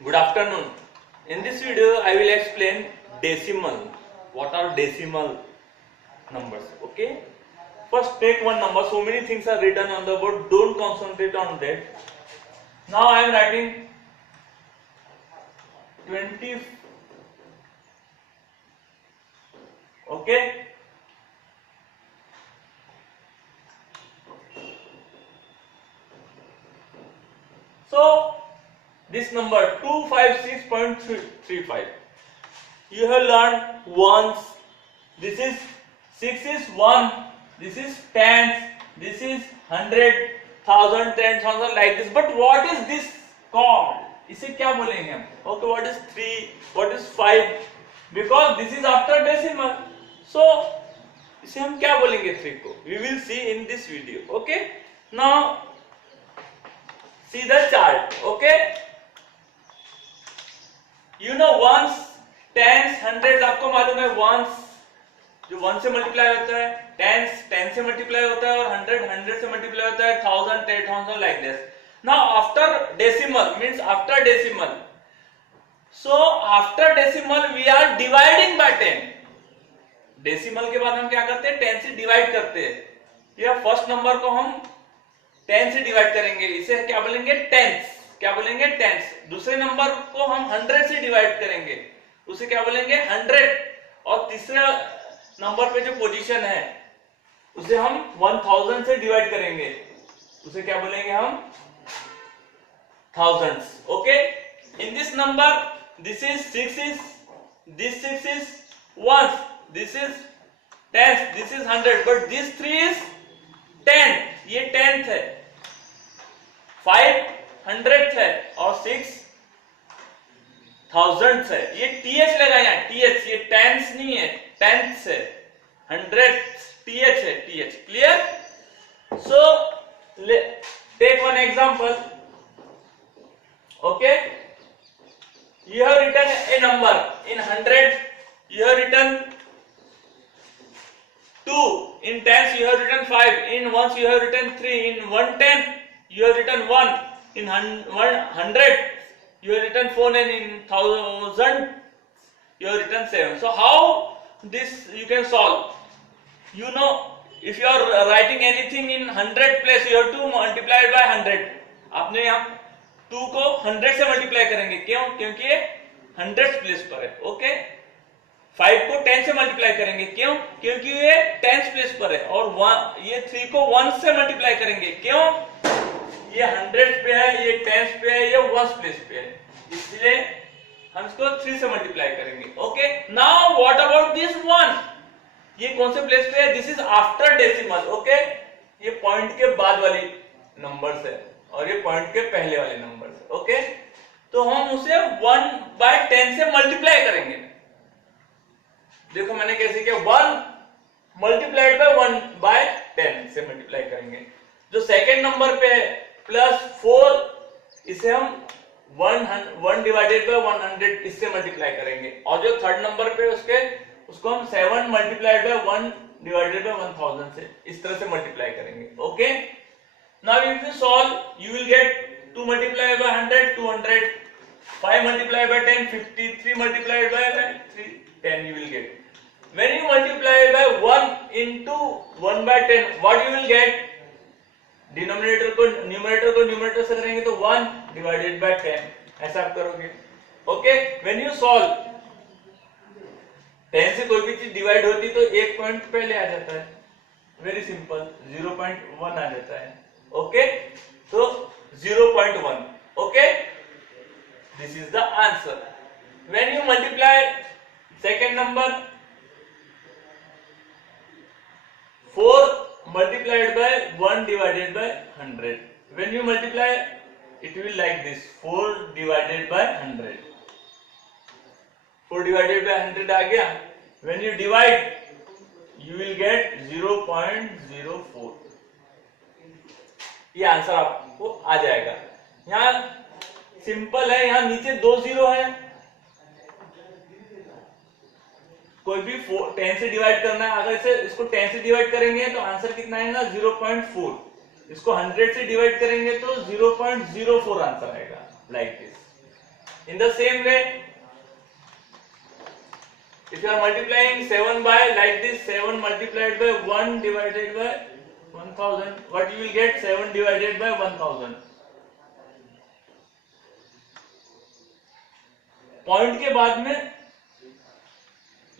Good afternoon. In this video, I will explain decimal. What are decimal numbers? Okay. First, take one number. So many things are written on the board. Don't concentrate on that. Now I am writing 20. Okay. So this number 256.35. You have learned ones. This is 6 is 1. This is tens. This is 100, 1000, 10,000 like this. But what is this called? इसे क्या बोलेंगे हम? Okay, what is 3? What is 5? Because this is after decimal. So इसे हम क्या बोलेंगे 3 को? We will see in this video. Okay. Now see the chart. Okay. You know ones, tens, hundreds आपको मालूम है ones जो 1 से मल्टीप्लाई होता है, tens 10 से मल्टीप्लाई होता है और 100 से मल्टीप्लाई होता है, 1000 10,000 like this. Now after decimal means after decimal. So after decimal we are dividing by 10. Decimal के बाद हम क्या करते हैं 10 से डिवाइड करते हैं. यह फर्स्ट नंबर को हम 10 से डिवाइड करेंगे, इसे क्या बोलेंगे टेंस. क्या बोलेंगे टेंस. दूसरे नंबर को हम 100 से डिवाइड करेंगे, उसे क्या बोलेंगे 100. और तीसरे नंबर पे जो पोजीशन है उसे हम 1000 से डिवाइड करेंगे, उसे क्या बोलेंगे हम thousands. Okay. In this number this is 6 is ones, this is tens, this is 100, but this 3 is 10. ये 10th है, 5 100th है और 6 1000th है. ये th लगा यहाँ, th. ये tens नहीं है, tenths है, 100th th है, th. Clear? So take one example. Okay. You have written a number in 100. You have written 2. In tens you have written 5. In ones you have written 3. In 110 you have written 1. In 100 you have written 4, and in 1000 you have written 7. So how this you can solve? You know, if you are writing anything in 100 place, you have to multiply it by 100. आपने यहाँ 2 को 100 से multiply करेंगे. क्यों? क्योंकि ये 100th place पर है. ओके. 5 को 10 से मल्टीप्लाई करेंगे. क्यों? क्योंकि ये 10th प्लेस पर है. और ये 3 को 1 से मल्टीप्लाई करेंगे. क्यों? ये 100th पे है, ये 10th पे है, ये 1st प्लेस पे है, इसलिए हम इसको 3 से मल्टीप्लाई करेंगे. Okay. Now what about this 1? ये कौन से प्लेस पे है? This is after decimal. Okay. ये पॉइंट के बाद वाली नंबर्स है और ये पॉइंट के पहले वाले नंबर्स. ओके. तो हम उसे 1/10 से मल्टीप्लाई करेंगे. देखो मैंने कैसे किया, 1 मल्टीप्लाइड बाय 1/10 से मल्टीप्लाई करेंगे. जो सेकेंड नंबर पे है +4, इसे हम 1 डिवाइडेड बाय 100 इससे मल्टीप्लाई करेंगे. और जो थर्ड नंबर पे उसको हम 7 मल्टीप्लाइड बाय 1 डिवाइडेड बाय 1000 से इस तरह से मल्टीप्लाई करेंगे. Okay. Now if you solve, you will get 2 multiplied by 100, 200, 5 multiplied by 10, 50, 3 multiplied by 3, 10 you will get. When you multiply by 1 into 1/10, what you will get? Denominator को numerator से करेंगे तो 1 divided by 10, ऐसा आप करोगे. Okay. When you solve, 10 से कोई भी चीज डिवाइड होती तो एक पॉइंट पहले आ जाता है. वेरी सिंपल, 0.1 आ जाता है. Okay, so 0.1. Okay, this is the answer. When you multiply second number, 4 multiplied by 1 divided by 100. When you multiply, it will like this, 4 divided by 100. 4 divided by 100 आ गया. When you divide, you will get 0.04. ये answer आपको आ जाएगा. यहाँ simple है, यहाँ नीचे 2 0 है. कोई भी 10 से डिवाइड करना है, अगर इसको 10 से डिवाइड करेंगे तो आंसर कितना आएगा 0.4. इसको 100 से डिवाइड करेंगे तो 0.04 आंसर आएगा. Like this. In the same way, if you are multiplying 7 by like this, 7 multiplied by 1 divided by 1000, what you will get? 7 divided by 1000. Point के बाद में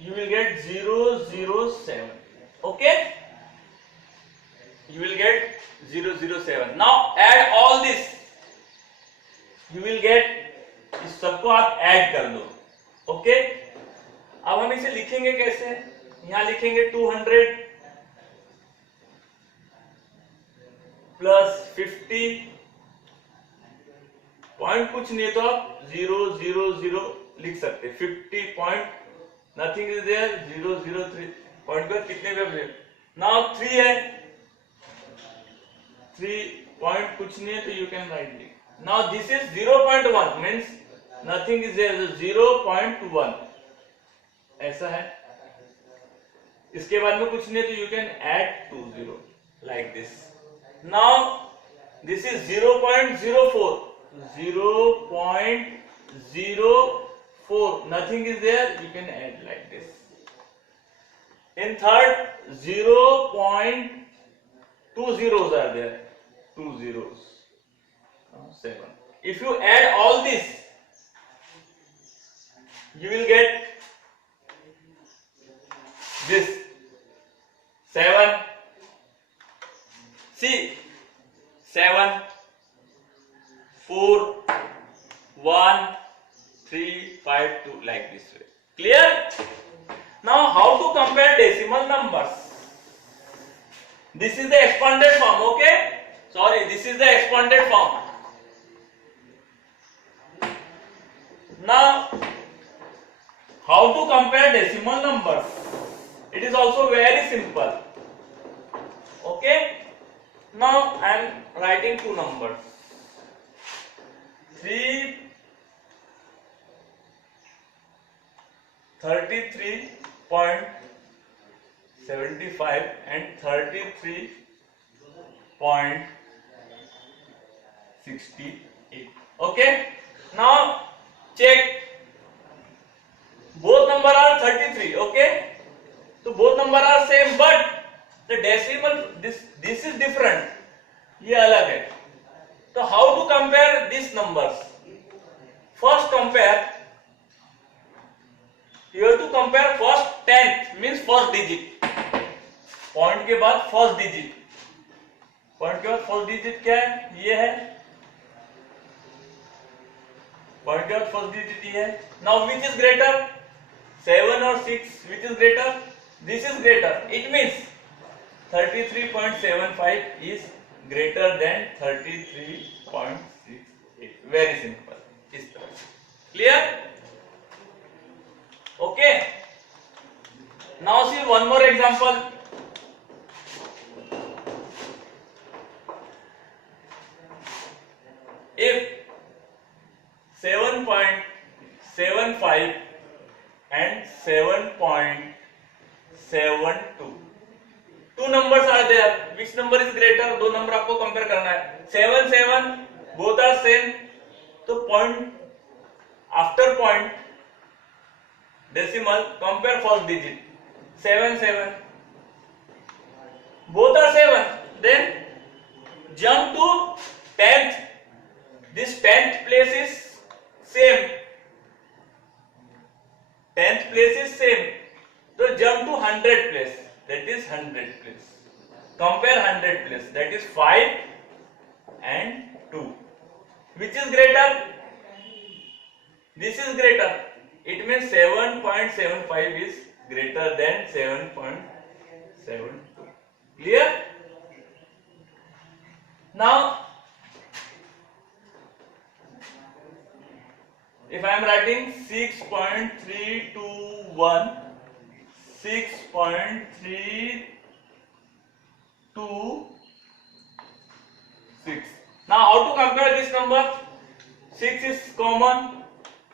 you will get 007. Okay, you will get 007. Now add all this, you will get, इस सबको आप add कर दो. Okay, अब हम इसे लिखेंगे कैसे? यहां लिखेंगे 200 प्लस 50, पॉइंट कुछ नहीं तो आप 000 लिख सकते. 50 point nothing is there, 003 point पर कितने पे? नाउ 3 है, 3 पॉइंट कुछ नहीं है तो you can write it. Now this is 0.1 means nothing is there, 0.1 ऐसा है. इसके बाद में कुछ नहीं है तो you can add 20 like this. Now this is 0.04, 0.04, nothing is there, you can add like this. In third, 0.2 zeros are there, 2 zeros, 7. If you add all this, you will get this 7. See, 7, 4, 1, 3, 5, 2, like this way. Clear? Now how to compare decimal numbers? This is the expanded form. Okay, sorry, this is the expanded form. Now how to compare decimal numbers? It is also very simple. Okay, now I am writing two numbers, 33.75 and 33.68. Okay, now check, both number are 33. Okay, so both number are same, but the decimal, this is different, ये अलग है. So how to compare these numbers? First compare, you have to compare first tenth, means first digit. Point के बाद first digit, point के बाद first digit क्या है? ये है. पॉइंट के बाद फर्स्ट डिजिट ये है. नाउ विच इज ग्रेटर, 7 और 6, which is greater? This is greater. It means 33.75 is greater than 33.68. Very simple. इस तरह से. Clear? Okay. Now see one more example. If 7.75 and 7.72, two numbers are there, which number is greater? दो number आपको compare करना है. 7, 7, both are same, तो point after point decimal, compare first digit. 7, 7, both are 7, then jump to 10th. This 10th place is same, 10th place is same, so jump to 100th place, that is 100th place. Compare 100th place, that is 5 and 2. Which is greater? This is greater. It means 7.75 is greater than 7.72. Clear? Now, if I am writing 6.321, 6.326. Now how to compare this number? 6 is common,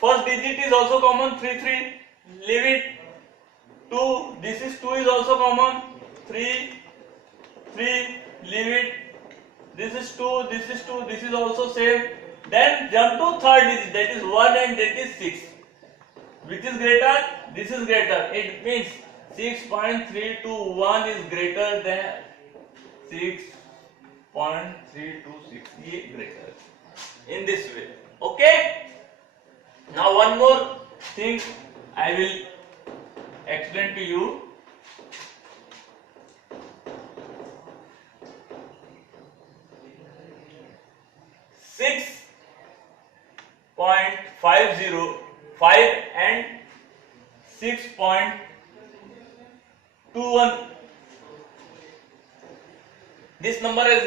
first digit is also common, 3, 3, leave it. 2, this is 2 is also common, 3, 3, leave it. This is 2, this is 2, this is also same, Then jump to third digit, that is 1 and that is 6. Which is greater? This is greater. It means 6.321 is greater than 6.326. Ye greater. In this way. Okay? Now one more thing I will explain to you. Six 0.505 and 6.21. This number is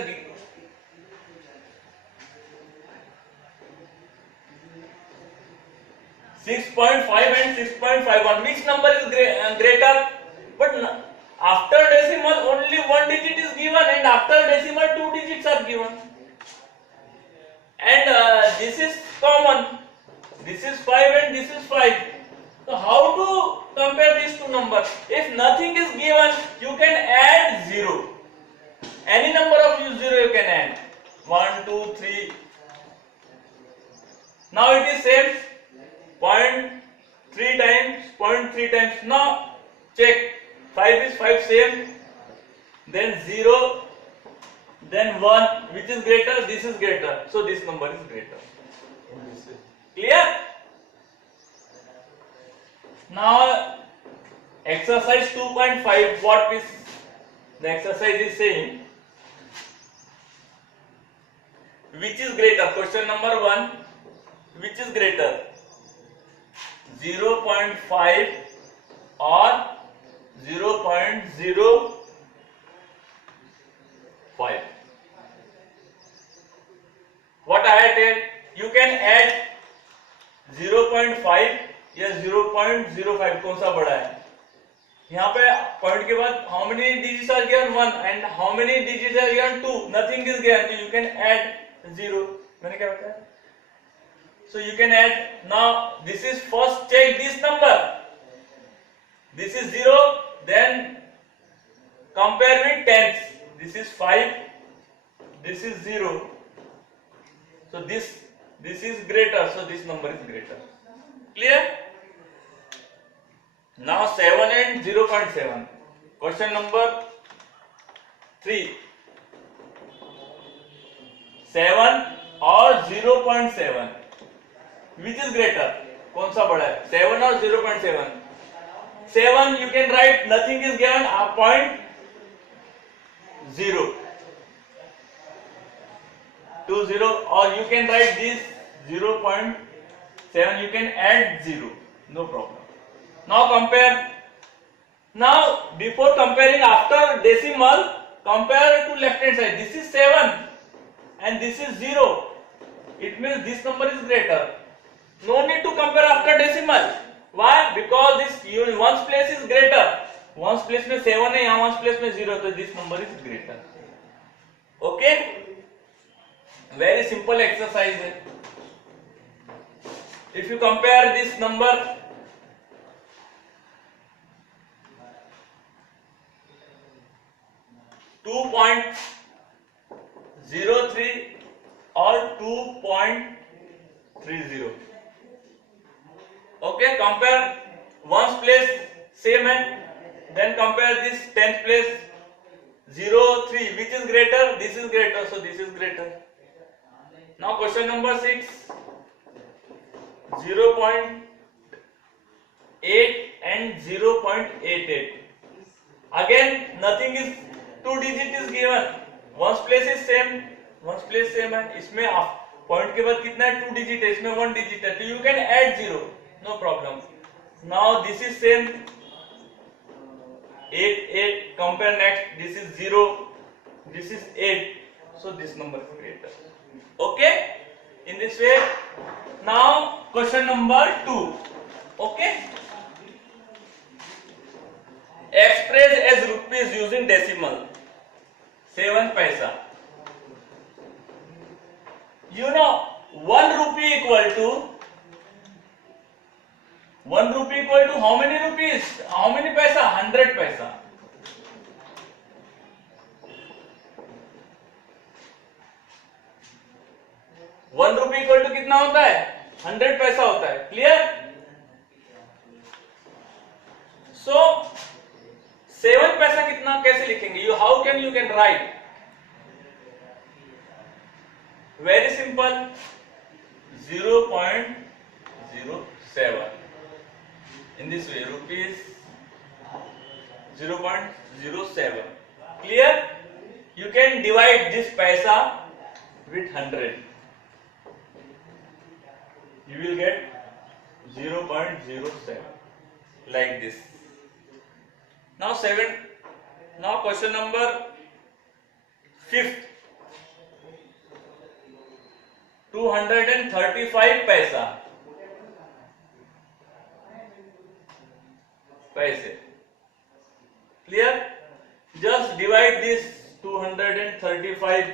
6.5 and 6.51. Which number is greater? But after decimal only one digit is given, and after decimal two digits are given. And this is common. This is 5 and this is 5. So how to compare these two numbers? If nothing is given, you can add 0. Any number of 0 you can add. 1, 2, 3. Now it is same. 0.3 times, 0.3 times. Now check. 5 is 5 same. Then 0. Then 1, which is greater? This is greater. So this number is greater. Clear? Now exercise 2.5, what is the exercise is saying? Which is greater? Question number 1. Which is greater? 0.5 or 0.05? What I had said, you can add 0.5 या 0.05 कौन सा बड़ा है? यहाँ पे point के बाद how many digits are given? 1 and how many digits are given? 2. Nothing is given, so you can add 0. मैंने क्या बताया? So you can add. Now this is first check this number. This is 0. Then compare with tens. This is 5. This is 0. So this is greater. So this number is greater. Clear? Now 7 and 0.7. Question number 3. 7 or 0.7. Which is greater? कौन सा बड़ा है? 7 or 0.7? 7 you can write, nothing is given, a point 0. 20, or you can write this 0.7, you can add 0, no problem. Now compare. Now before comparing after decimal, compare to left hand side. This is 7 and this is 0. It means this number is greater. No need to compare after decimal. Why? Because this ones place is greater. Ones place में 7 है, यहाँ ones place में 0, तो this number is greater. Okay? Very simple exercise है. If you compare this number, .03 or 2.30. Okay, compare ones place same है, then compare this tenth place 0, 3, which is greater? This is greater, so this is greater. Now question number 6, 0.8 and 0.88. Again nothing is, 2 digit is given, ones place is same, ones place same है, इसमें point के बाद कितना है? 2 digit है, इसमें 1 digit है, तो you can add 0, no problem. Now this is same, 8, compare next, this is 0, this is 8, so this number is greater. Okay, in this way. Now question number 2. Okay, express as rupees using decimal. 7 paisa. You know 1 rupee equal to how many rupees? How many paisa? 100 paisa. ₹1 rupee equal to कितना होता है? 100 पैसा होता है. Clear? सो 7 पैसा कितना कैसे लिखेंगे? You how can you can right? Very simple, 0.07. In this way, rupees 0.07. Clear? You can divide this paisa with 100. You will get 0.07 like this. Now question number 5th. 235 paisa. पैसे. Clear? Just divide this 235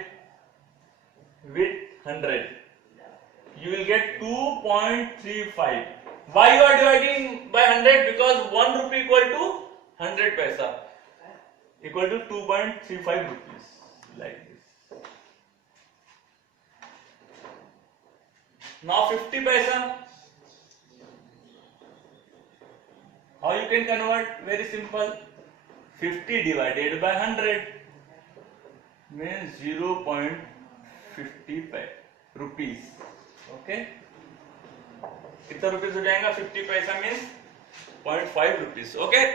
with 100. You will get 2.35. Why you are dividing by 100? Because 1 rupee equal to 100 paisa equal to 2.35 rupees like this. Now 50 paisa. How you can convert? Very simple. 50 divided by 100 means 0.50 rupees. Okay? कितना rupees हो जाएगा? 50 पैसा means 0.5 rupees. Okay?